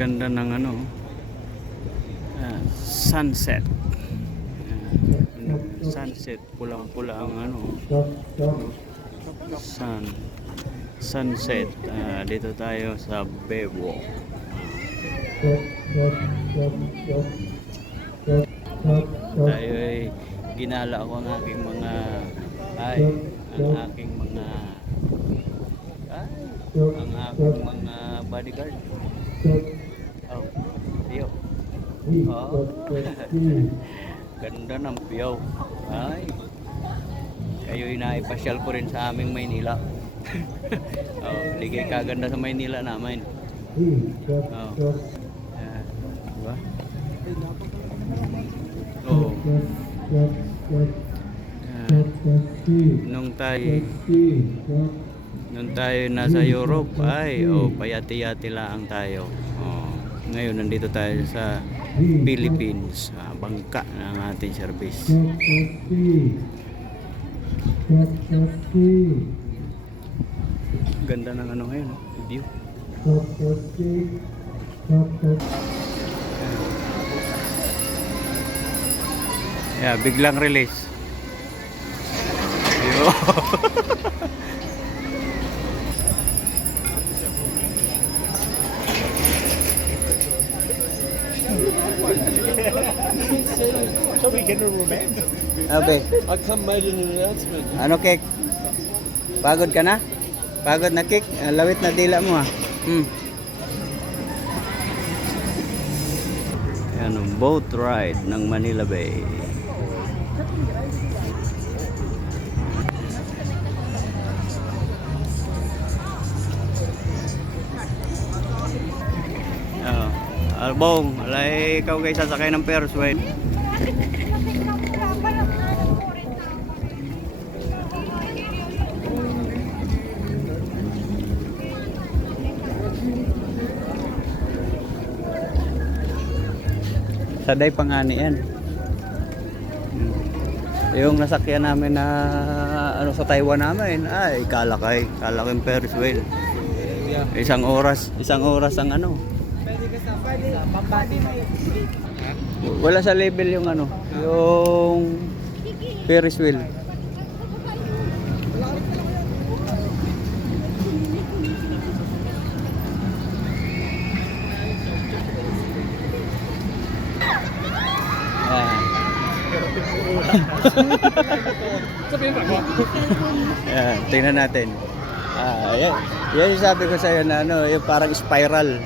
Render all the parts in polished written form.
Ganda ng ano, sunset. Sunset, pulang-pula ang ano, sunset. Dito tayo sa Bebo. Tayo ay ginala ko ang aking mga bodyguard. Oh, iyo. Oh. Ganda ng piyaw. Ay. Kayo'y naipasyal ko rin sa aming Maynila. Oh, ligay kaganda sa Maynila namin. Oh. Diba? Oh. Nung tayo nasa Europe ay payati-yati lang tayo. Ngayon nandito tayo sa Philippines, bangka ng ating service. Ganda ng ano ngayon, view. Yeah, biglang release. So we can remember. Abe, I come made an announcement. ano Kek? Pagod ka na? Pagod na Kek? Lawit na dila mo Ayan, boat ride ng Manila Bay. Albong, alay ikaw guys sasakay ng Ferris wheel. Saday pangani yan. Yung nasakyan namin na ano sa Taiwan namin, ay kalakay yung Ferris wheel. Isang oras ang ano. Wala sa level yung ano, yung Ferris wheel. Tingnan natin. Yan yung sabi ko sa'yo na ano, yung parang spiral.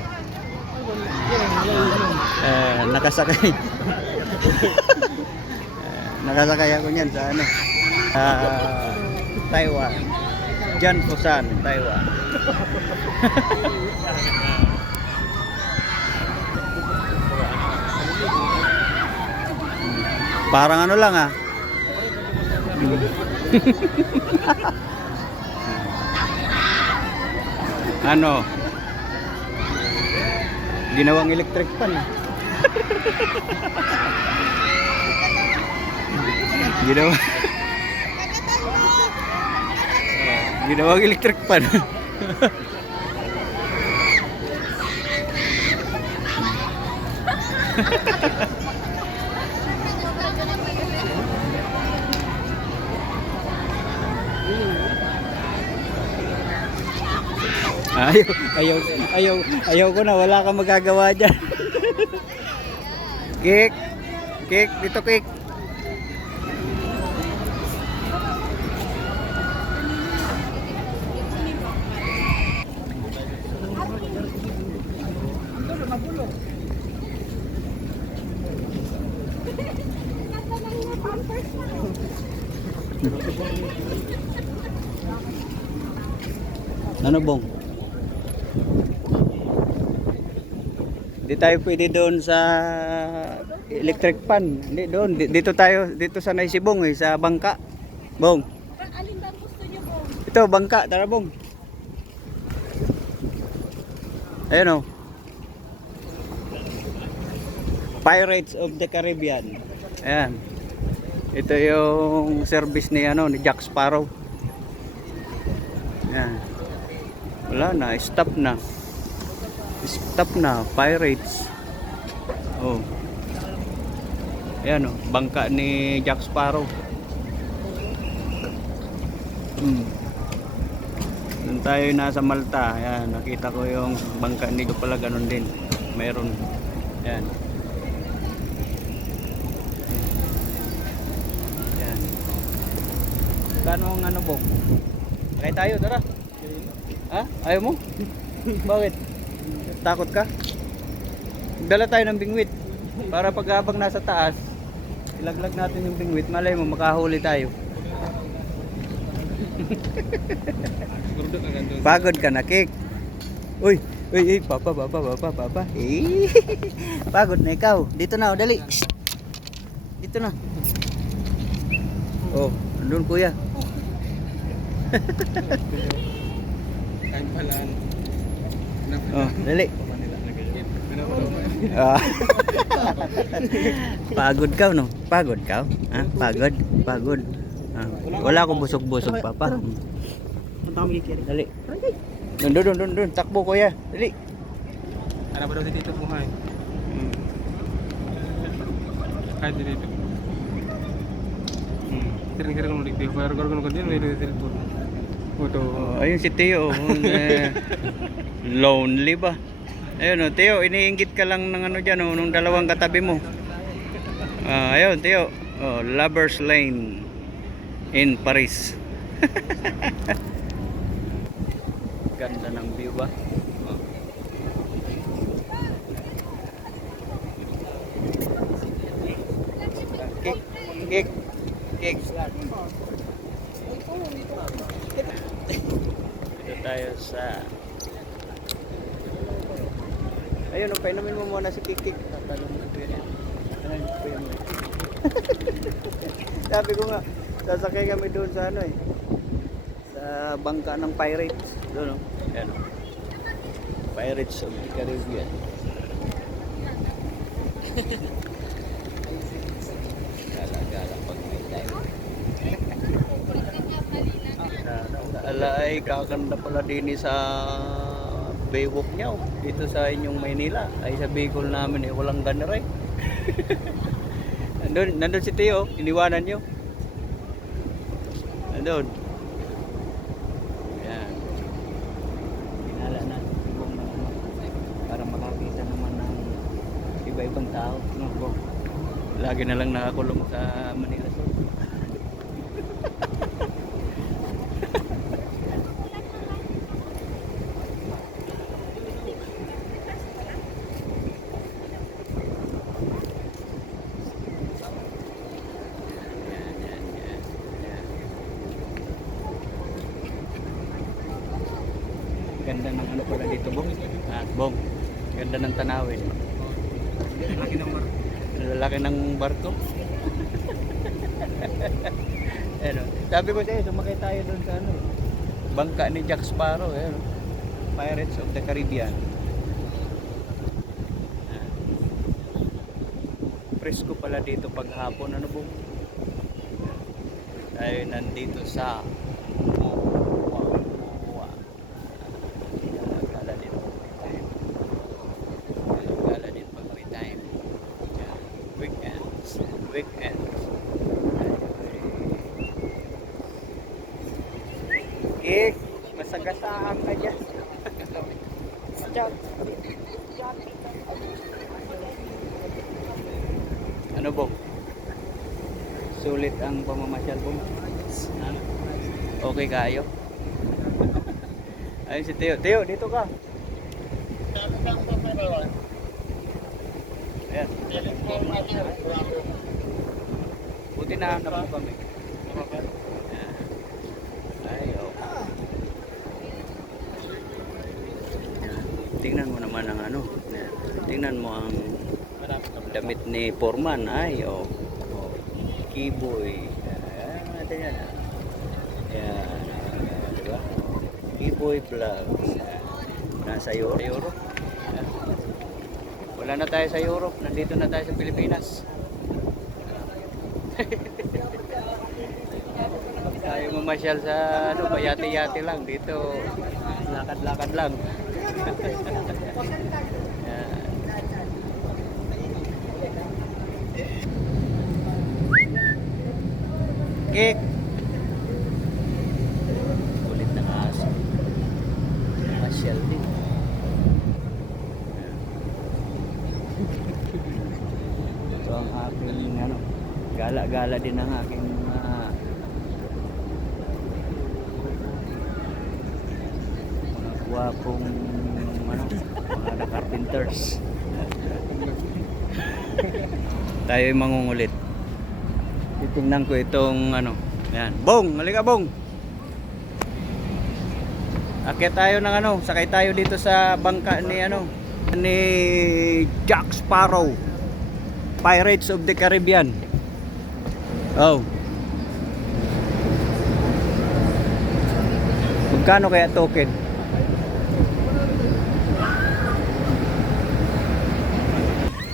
Nakasakay. Nakasakay ako niyan sa ano, Taiwan. Jan Busan, Taiwan. Parang ano lang ano, ginawang electric pan. Ginawang electric pan. Ayaw ko na, wala kang magagawa dyan. Kik, dito Kik. Ano bong? Hindi tayo pwede doon sa electric pan. Hindi doon. Dito tayo, dito sa Naisibong sa bangka. Bong. Alin ba gusto niyo, Bong? Ito, bangka. Tara, Bong. Ayun o. Pirates of the Caribbean. Ayan. Ito yung service ni Jack Sparrow. Ayan. Wala na, stop na. Stop na, Pirates. Oh. Ayan oh, bangka ni Jack Sparrow. Doon tayo nasa Malta. Ayan, nakita ko yung bangka ni Jack pala ganun din. Mayroon. Ayan. Ayan. Kano ang ano po? Kaya tayo, tara. Ha? Ayaw mo? Bakit? Takot ka? Dala tayo ng bingwit. Para pag habang nasa taas, ilaglag natin yung bingwit. Malay mo, makahuli tayo. Pagod ka na, Kik. Uy, uy, papa. Eh, pagod na ikaw. Dito na, dali. Dito na. Oh, andun kuya. Kain pala. Oh, dali. Ah. Pagod ka, no? Pagod ka? Ha? Pagod. Ah. Wala akong busog-busog, papa. Dali. Doon. Takbo, kuya. Dali. Ano ba daw dito buhay? Kahit dito. Kira-kira kung dito. Pero kung dito, may dito. Oh, ayun si Teo. Lonely ba? Ayun, Teo, iniinggit ka lang ng ano dyan, nung dalawang katabi mo. Ayun, Teo. Oh, Lovers Lane in Paris. Ganda ng view ba? Oh. Kik. Dito tayo sa... Ayun, painumin mo muna si Kik. Tatanong na ko yun. Sabi ko nga, sasakay kami doon sa ano eh. Sa bangka ng Pirates. Doon, no? Ayan, no? Pirates of the Caribbean. Gala-gala pag may time. Alay, kakanda pala din sa Baywalk niya. Dito sa inyong Maynila. Ay sa Bicol namin eh, walang ganare. Nandun si Teo, iniwanan nyo. Nandun. Yan. Pinala na. Para makakita naman ng iba-ibang tao. No? Lagi na lang nakakulong sa Manila. Ganda ng ano pala dito, Bong. Bong. Ganda ng tanawin. Lalaki ng barko. Ano? Sabi ko sa'yo, sumakay tayo doon sa ano. Bangka ni Jack Sparrow. Ano? Pirates of the Caribbean. Presko pala dito pag hapon. Ano, Bong? Tayo nandito sa weekend. Masagasaan ka dyan. Ano, Bong? Sulit ang pamamasyal, Bong? Okay kayo? Ayun si Teo. Teo, dito ka. Ayan. Buti na hanap mo kami. Ayaw. Tingnan mo naman ang ano. Tingnan mo ang damit ni Foreman. Ay, oh. Kiboy. Ayan natin yan. Ayan. Diba? Kiboy vlogs. Nasa Europe. Wala na tayo sa Europe. Nandito na tayo sa Pilipinas. Tayo mamasyal sa ano, yate-yate lang. Dito, lakad-lakad lang. Yan. Kik. Kulit ng aso. Masyal din. Ito ang aking ano, gala-gala din ang aking mga gwapong ano, mga carpenters. Tayo yung mangungulit. Titingnan ko itong ano. Yan. Bong! Halika Bong! Akyat tayo ng ano. Sakay tayo dito sa bangka ni ano. Ni Jack Sparrow. Pirates of the Caribbean. Oh. Magkano kaya token?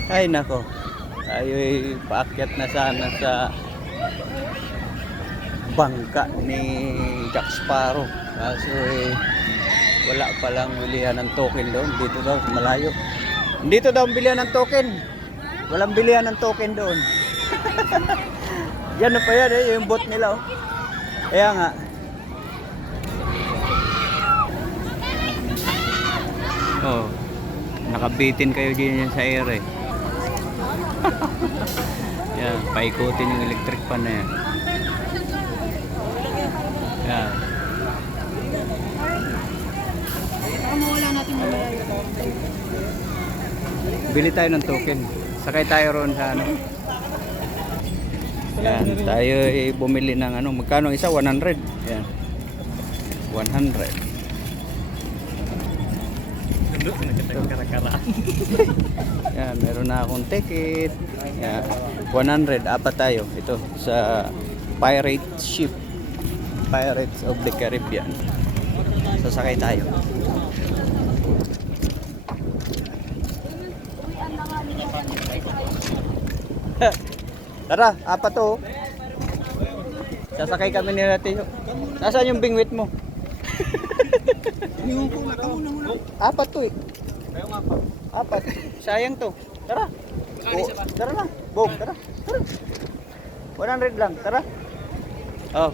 Ay nako. Tayo ay paakyat na sana sa bangka ni Jack Sparrow. Kaso wala palang bilihan ng token doon. Dito daw sa malayo. Dito daw ang bilihan ng token. Walang bilihan ng token doon. Yan na pa yan yung boat nila oh. Kaya nga. Oh. Nakabitin kayo din yan sa air eh. Yan, paikutin yung electric pan na yan. Yan. Mawala natin mamaya yun. Bili tayo ng token. Sakay tayo roon sa ano. Yan, tayo bumili ng ano, magkano isa? 100. Yan. 100. Yan, meron na akong ticket. Yan, 100, apat tayo. Ito sa pirate ship. Pirates of the Caribbean. Sasakay tayo. Tara, apat to. Sasakay kami ni Tio. Nasaan yung bingwit mo? Apat to eh. Apat. Sayang to. Tara. Tara na. Bong, tara. Tara. 100 lang. Tara. Oh.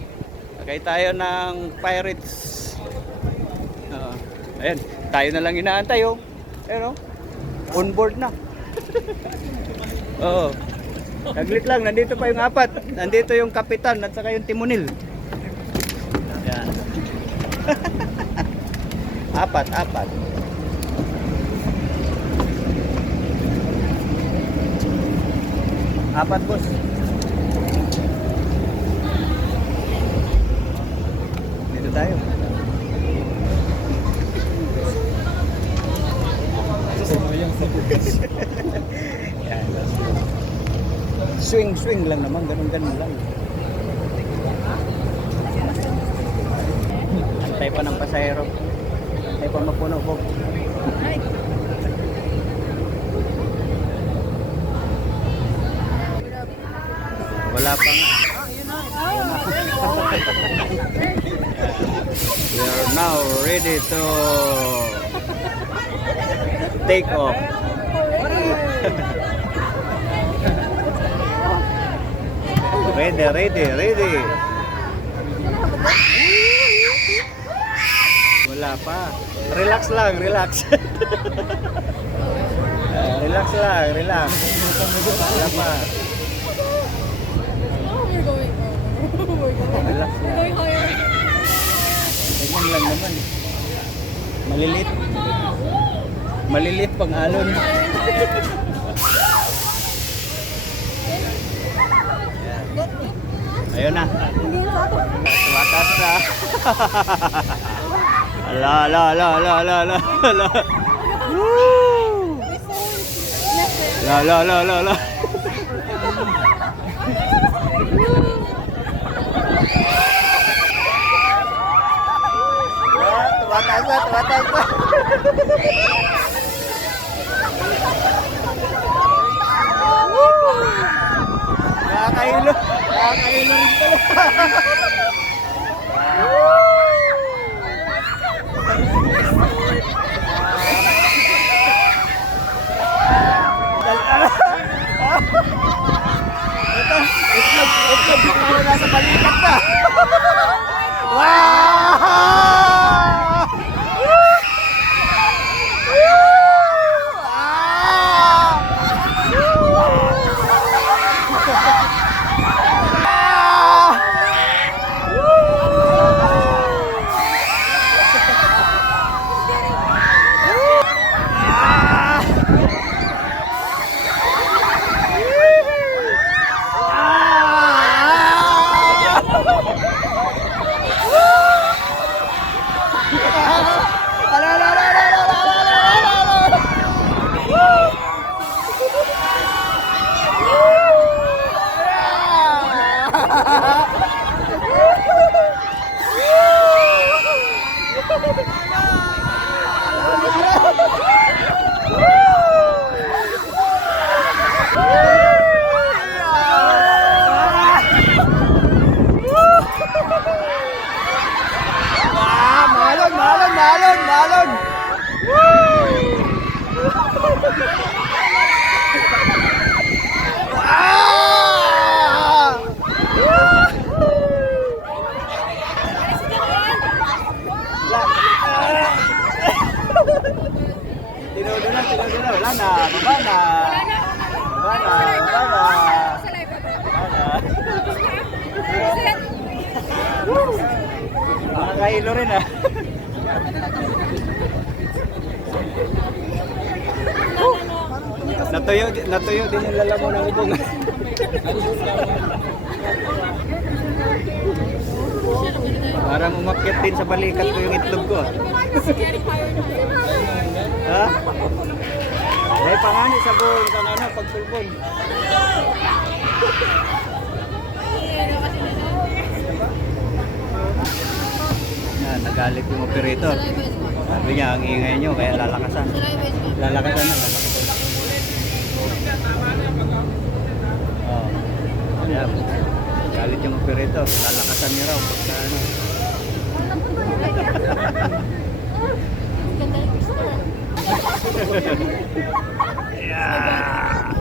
Sakay tayo ng pirates. Ayan. Tayo na lang inaantay oh. Ayan oh. On board na. Oo. Saglit lang. Nandito pa yung apat. Nandito yung kapitan at saka yung timonil. Ayan. Apat. Apat boss. Dito tayo. Yan. Swing lang naman, ganun lang. Antay pa ng pasahero. Antay pa mapuno po. Wala pa nga. We are now ready to take off. Ready. Wala pa. Relax lang. Relax lang. Wala pa. Relax lang. Ganyan lang naman. Malilit pang alon. Ayun na. Tumatas na. Ala. Woo! La. Tumatas na. Nakakailo rin pala. Wala na. Baba na. Baba na. Baba na. Nakakailo rin ah. Natuyo din yung lalaman ng ubong. Parang umakyat din sa balikat ko yung itlog ko. Ha? Ay, pangani sa buong kanana pagpulbon. Nagalit yung operator. Sabi niya, ang ingay nyo, kaya lalakasan. Lalakasan na, lalakasan. Oh. Ayan. Galit yung operator, lalakasan niya raw. Pagka ano. Yeah.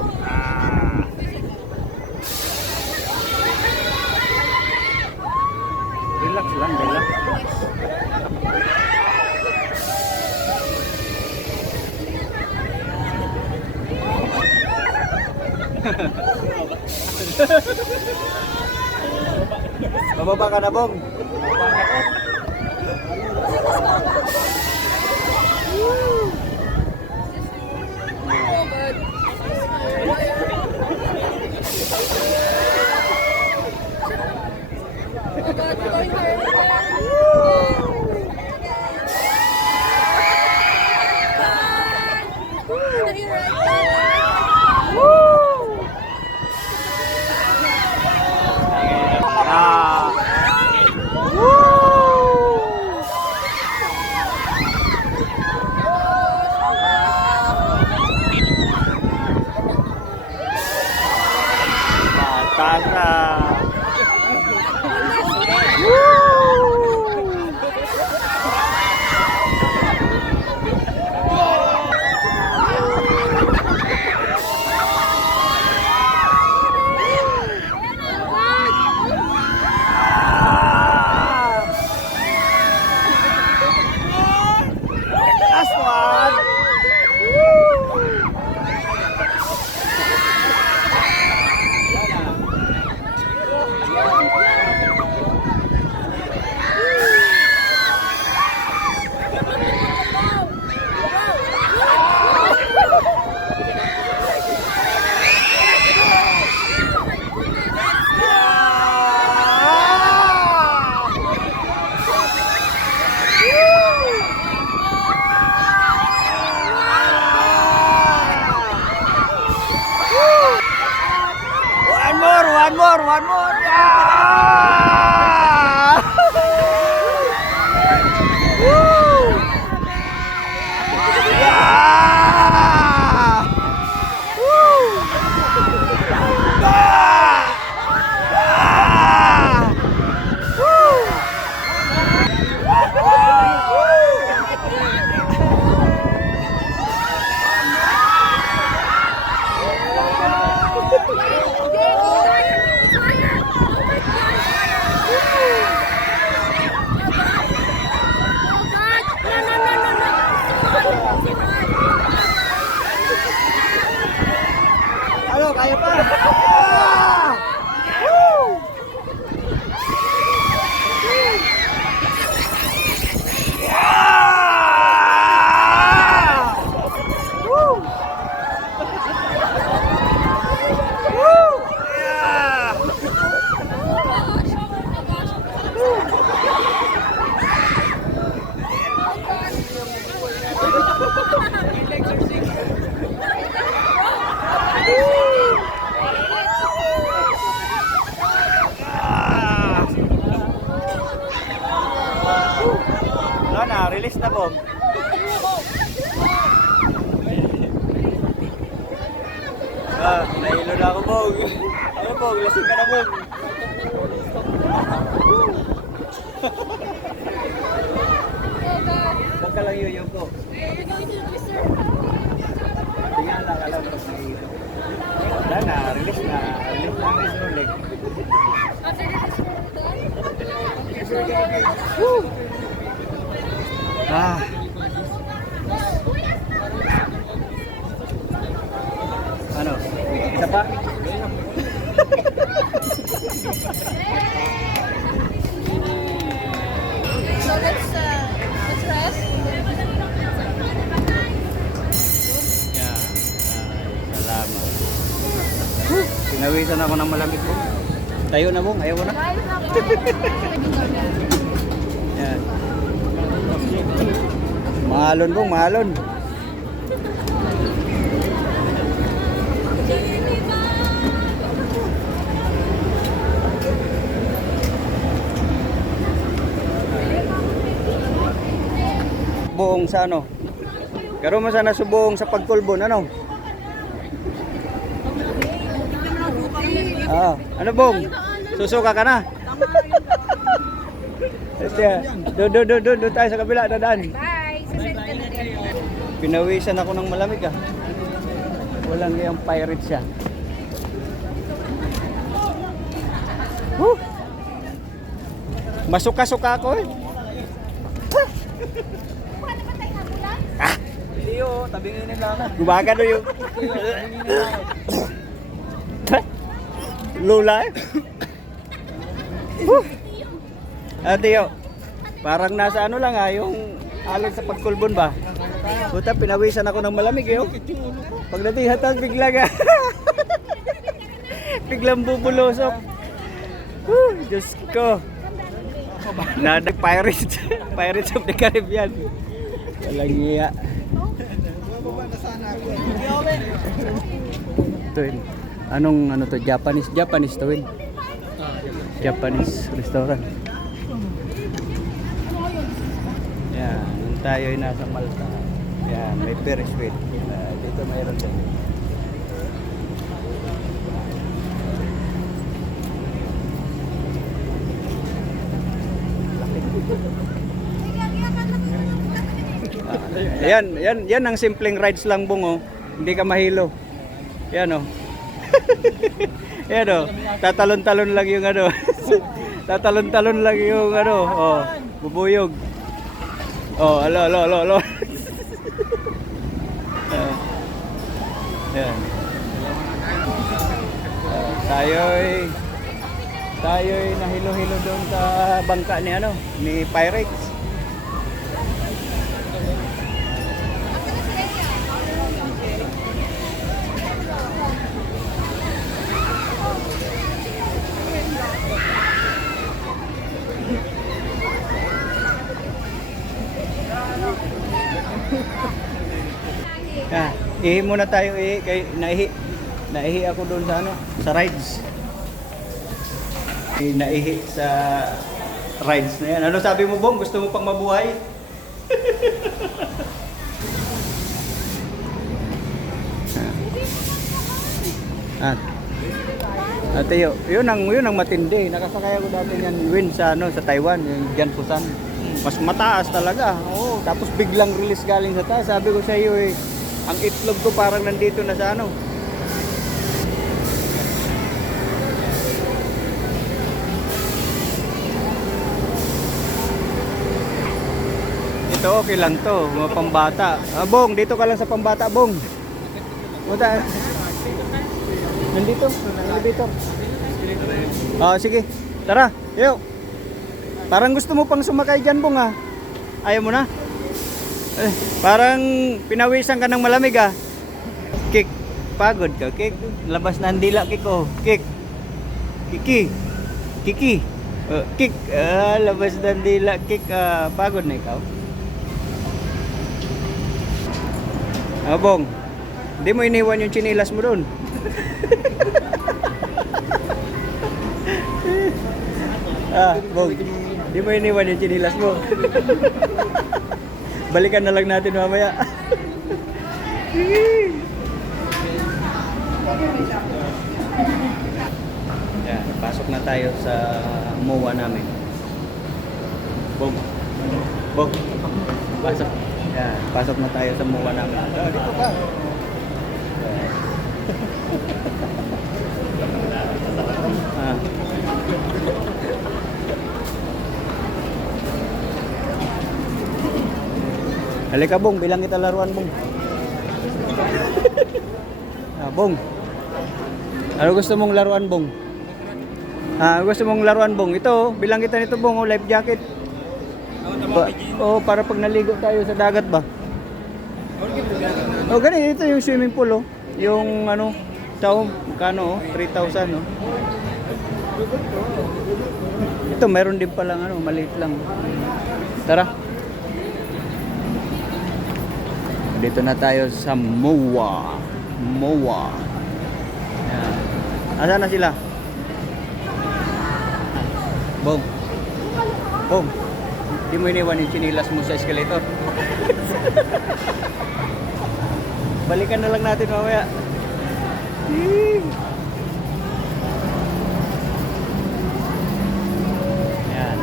Relax lang, relax. Bababa ka na, Bong. Tara. Last one. One more. Yeah! Woo! Yeah! Woo! Ah! Ah! Woo! Ano, kaya pa? Ah! Woo! Yeah! Woo! Woo! Yeah! Wala na, release na, Bong. Nahilo na ako, Bong. Ano, Bong? Lasing ka na, Bong. Huwag ka lang yun ko. Tingnan lang, alam ko sa iyo. Wala na, release na. Release na ang isulig. Woo! Ah. baba. So let's rest. Yan. Ay, salamat. Pinawisan ako ng malamig po. Tayo na bong, ayaw mo na. Guys, ako. Yan. Mahalon bong, mahalon. Buong sa ano? Karon mo sana subong sa pagkulbon, ano? Ano bong? Susuka ka na? Doon tayo sa kabila, dadaan. Bye. Sasend ka na rin. Pinawisan ako ng malamig ah. Walang yung pirate siya. Woo! Masuka-suka ako eh. Hindi oh, tabingin lang. Gumaga doon yung lula eh. Tiyo, parang nasa ano lang ah, yung alon sa pagkulbon ba? Puta, pinawisan ako ng malamig eh. Pagdating hatag, biglang biglang bubulosok. Diyos ko. Nadag Pirates. Pirates of the Caribbean. Walang iya. Ito yun. Anong ano to? Japanese to yun. Japanese restaurant. Yan. Nung tayo ay nasa Malta. Yan. May Ferris wheel. Dito mayroon din. Yan ang simpleng rides lang bong oh. Hindi ka mahilo. Yan oh. Yan oh. Tatalon-talon lang yung ano. Tatalon-talon lang yung ano, oh, bubuyog. Oh, alo. Yan. Tayo'y nahilo-hilo doon sa bangka ni ano, ni Pirates. Ihi muna tayo kay naihi ako doon sa ano, sa rides. Naihi sa rides na yan. Ano sabi mo, Bong? Gusto mo pang mabuhay? Ate yun ang matindi. Nakasakay ako dati niyan win sa ano, sa Taiwan, yung Janfusan. Mas mataas talaga. Oo, tapos biglang release galing sa taas. Sabi ko sa iyo ang itlog ko parang nandito na sa ano. Ito okay lang to, mga pambata. Bong, dito ka lang sa pambata, Bong. Wala. Nandito. Sige. Tara, yo. Parang gusto mo pang sumakay dyan, Bong ah. Ayaw mo na? Parang pinawisan ka ng malamig ah. Kick. Pagod ka, Kick. Labas na ang dila, Kick oh. Kick. Kiki. Kick. Labas na ang dila, Kick. Pagod na ikaw. Bong. Hindi mo iniwan yung chinilas mo doon. Bong. Hindi mo iniwan yung chinilas mo. Balikan na lang natin mamaya. Yan, pasok na tayo sa MOA namin. Bong. Pasok. Yan, pasok na tayo sa MOA namin. Dito ka. Halika Bong, bilang kita laruan Bong. Bong. Ano gusto mong laruan, Bong? Gusto mong laruan, Bong? Ito, bilang kita nito, Bong, life jacket. Para pag naligo tayo sa dagat ba? Ganito yung swimming pool, oh. Yung ano, kano, 3,000, no? Ito, meron din palang ano, maliit lang. Tara. Dito na tayo sa MOA. Yan. Asan na sila? Bong. Di mo iniwan yung chinilas mo sa escalator. Balikan na lang natin mamaya. Yan.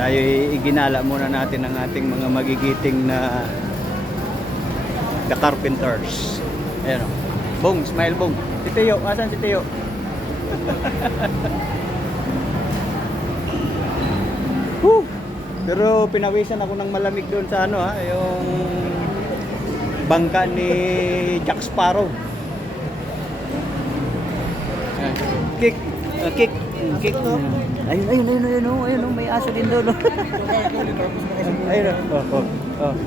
Tayo iginala muna natin ang ating mga magigiting na The Carpenters. Ayan o. Bong, smile Bong. Si Teo, asan si Teo? Pero pinawisan ako ng malamig doon sa ano yung bangka ni Jack Sparrow. Kick. Ayun, may aso din doon. Ayun.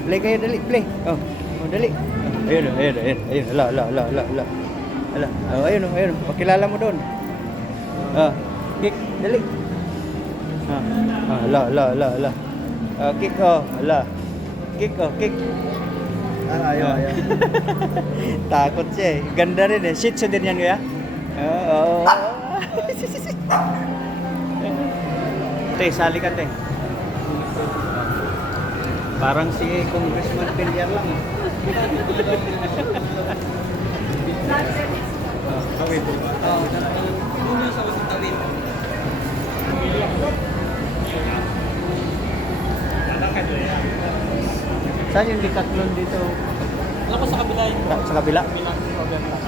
Play kayo, dali, play. Dali. Ayun. Ala. Ayun. Pakilala mo doon. Kick, dali. Ala. Kick, ala. Kick. Ayaw. Takot siya eh. Ganda rin eh. Shih Tzu din yan kuya? Oo. Te, sali ka te. Parang si Congressman Villar lang eh. Kawin. Saan yung Decathlon dito? Wala ko sa kabila yun. Sa kabila?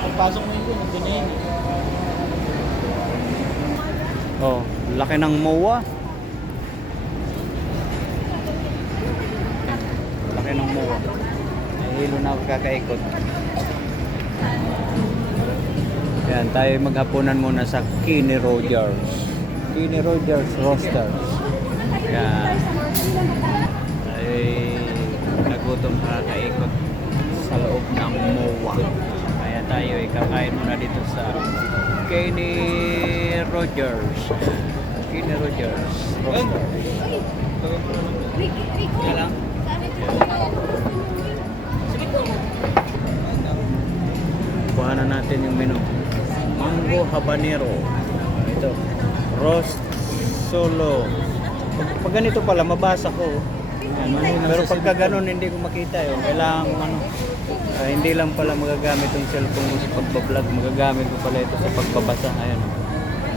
Pagpasok mo yun, nandun na yun. Laki ng MOA. Laki ng MOA. Nahihilo na ako kakaikot. Yan, tayo maghapunan muna sa Kenny Rogers Roasters. Yan. Nagutom kakaikot sa loob ng MOA. Kaya tayo kakain muna dito sa Kenny Rogers Roasters. Lang. Kuha na natin yung menu. Mango habanero. Ito. Roast solo. Pag ganito pala, mabasa ko. Pero pagka ganun, hindi ko makita yun. Kailangan hindi lang pala magagamit yung cellphone ko sa pagbablog. Magagamit ko pala ito sa pagbabasa. Ayan.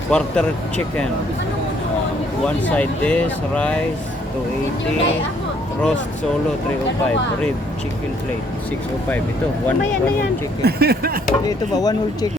Quarter chicken. One side dish, rice, 280. Roast solo, 305. Rib, chicken plate, 605. Ito, one whole chicken. Ito ba, one whole chicken.